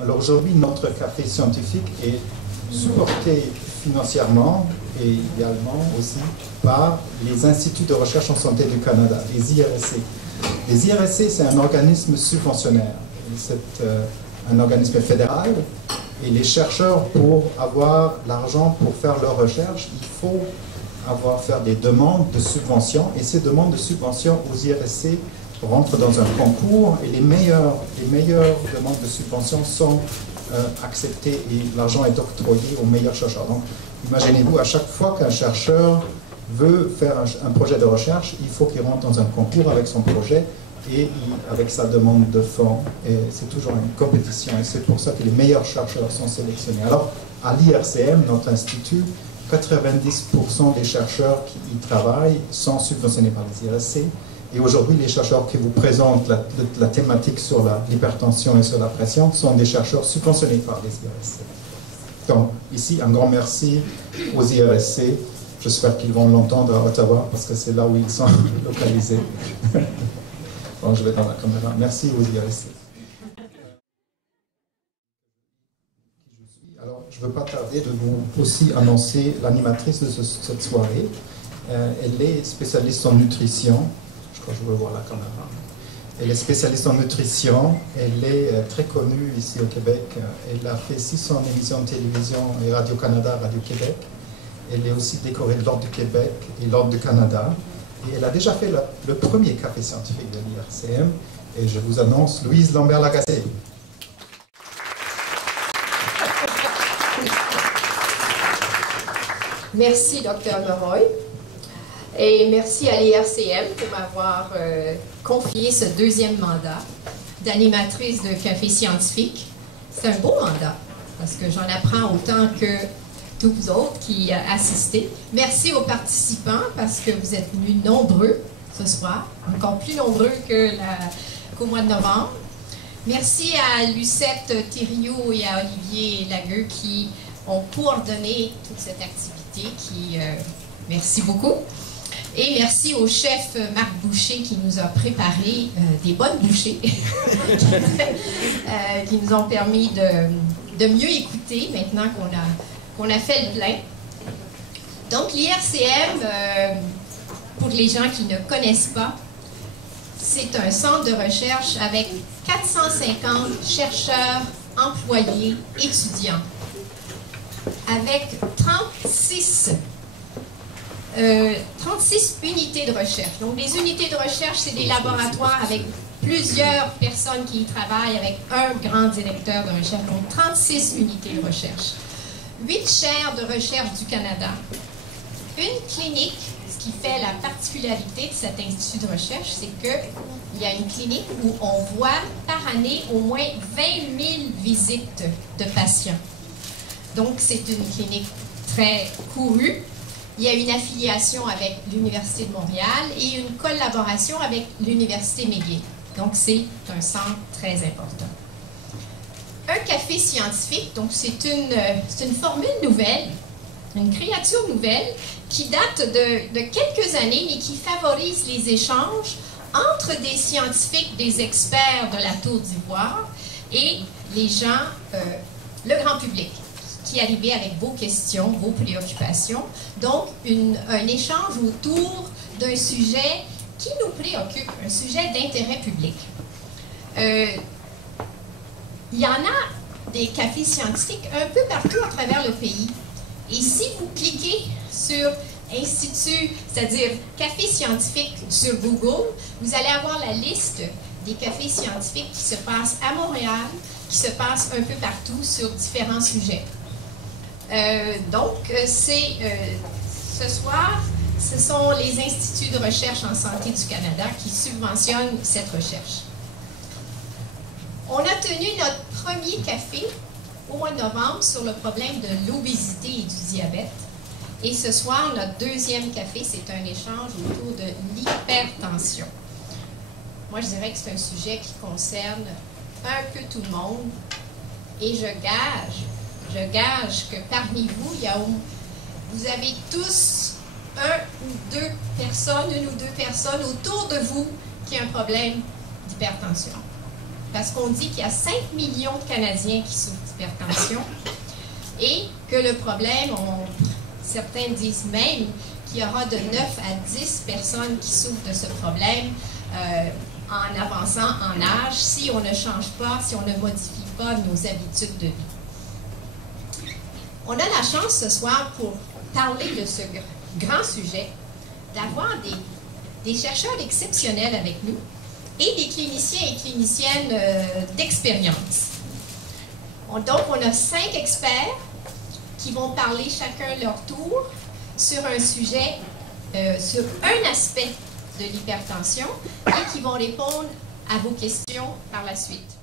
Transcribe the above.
Alors aujourd'hui, notre café scientifique est supporté financièrement et idéalement aussi par les instituts de recherche en santé du Canada, les IRSC. Les IRSC, c'est un organisme subventionnaire. C'est un organisme fédéral et les chercheurs, pour avoir l'argent pour faire leur recherche, il faut faire des demandes de subvention, et ces demandes de subvention aux IRSC rentrent dans un concours, et les meilleures demandes de subvention sont acceptées et l'argent est octroyé aux meilleurs chercheurs. Donc, imaginez-vous, à chaque fois qu'un chercheur veut faire un projet de recherche, il faut qu'il rentre dans un concours avec son projet et avec sa demande de fonds. Et c'est toujours une compétition, et c'est pour ça que les meilleurs chercheurs sont sélectionnés. Alors, à l'IRCM, notre institut, 90% des chercheurs qui y travaillent sont subventionnés par les IRSC. Et aujourd'hui, les chercheurs qui vous présentent la thématique sur l'hypertension et sur la pression sont des chercheurs subventionnés par les IRSC. Donc, ici, un grand merci aux IRSC. J'espère qu'ils vont l'entendre à Ottawa, parce que c'est là où ils sont localisés. Bon, je vais dans la caméra. Merci aux IRSC. Alors, je ne veux pas tarder de vous aussi annoncer l'animatrice de cette soirée. Elle est spécialiste en nutrition. Je crois que je veux voir la caméra. Elle est spécialiste en nutrition. Elle est très connue ici au Québec. Elle a fait 600 émissions de télévision et Radio-Canada, Radio-Québec. Elle est aussi décorée de l'Ordre du Québec et l'Ordre du Canada. Et elle a déjà fait le premier café scientifique de l'IRCM. Et je vous annonce Louise Lambert-Lagacé. Merci, Dr. Leroy. Et merci à l'IRCM pour m'avoir confié ce deuxième mandat d'animatrice de café scientifique. C'est un beau mandat, parce que j'en apprends autant que tous vous autres qui assistez. Merci aux participants, parce que vous êtes venus nombreux ce soir, encore plus nombreux qu'au mois de novembre. Merci à Lucette Thériault et à Olivier Lagueux qui ont coordonné toute cette activité. Merci beaucoup. Et merci au chef Marc Boucher qui nous a préparé des bonnes bouchées qui nous ont permis de mieux écouter maintenant qu'on a fait le plein. Donc l'IRCM, pour les gens qui ne connaissent pas, c'est un centre de recherche avec 450 chercheurs, employés, étudiants, avec 36 unités de recherche. Donc, les unités de recherche, c'est des laboratoires avec plusieurs personnes qui y travaillent, avec un grand directeur de recherche. Donc, 36 unités de recherche. 8 chaires de recherche du Canada. Une clinique, ce qui fait la particularité de cet institut de recherche, c'est qu'il y a une clinique où on voit par année au moins 20 000 visites de patients. Donc, c'est une clinique très courue. Il y a une affiliation avec l'Université de Montréal et une collaboration avec l'Université McGill. Donc, c'est un centre très important. Un café scientifique, donc c'est une formule nouvelle, une créature nouvelle qui date de quelques années, mais qui favorise les échanges entre des scientifiques, des experts de la Tour d'Ivoire et les gens, le grand public, qui arrivaient avec vos questions, vos préoccupations. Donc, un échange autour d'un sujet qui nous préoccupe, un sujet d'intérêt public. Il y en a des cafés scientifiques un peu partout à travers le pays. Et si vous cliquez sur Institut, c'est-à-dire café scientifique sur Google, vous allez avoir la liste des cafés scientifiques qui se passent à Montréal, qui se passent un peu partout sur différents sujets. Ce soir, ce sont les instituts de recherche en santé du Canada qui subventionnent cette recherche. On a tenu notre premier café au mois de novembre sur le problème de l'obésité et du diabète. Et ce soir, notre deuxième café, c'est un échange autour de l'hypertension. Moi, je dirais que c'est un sujet qui concerne un peu tout le monde. Et je gage que parmi vous, vous avez tous une ou deux personnes autour de vous qui ont un problème d'hypertension. parce qu'on dit qu'il y a 5 millions de Canadiens qui souffrent d'hypertension et que le problème, certains disent même qu'il y aura de 9 à 10 personnes qui souffrent de ce problème en avançant en âge si on ne change pas, si on ne modifie pas nos habitudes de vie. On a la chance ce soir pour parler de ce grand sujet, d'avoir des chercheurs exceptionnels avec nous et des cliniciens et cliniciennes d'expérience. Donc, on a 5 experts qui vont parler chacun leur tour sur un sujet, sur un aspect de l'hypertension et qui vont répondre à vos questions par la suite.